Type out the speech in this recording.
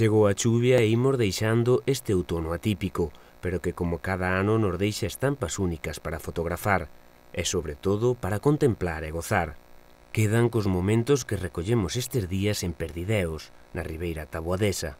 Chegou a chuvia e imos deixando este outono atípico, pero que como cada ano nos deixa estampas únicas para fotografar e, sobre todo, para contemplar e gozar. Quedan cos momentos que recollemos estes días en Perdideos, na Ribeira Taboadesa.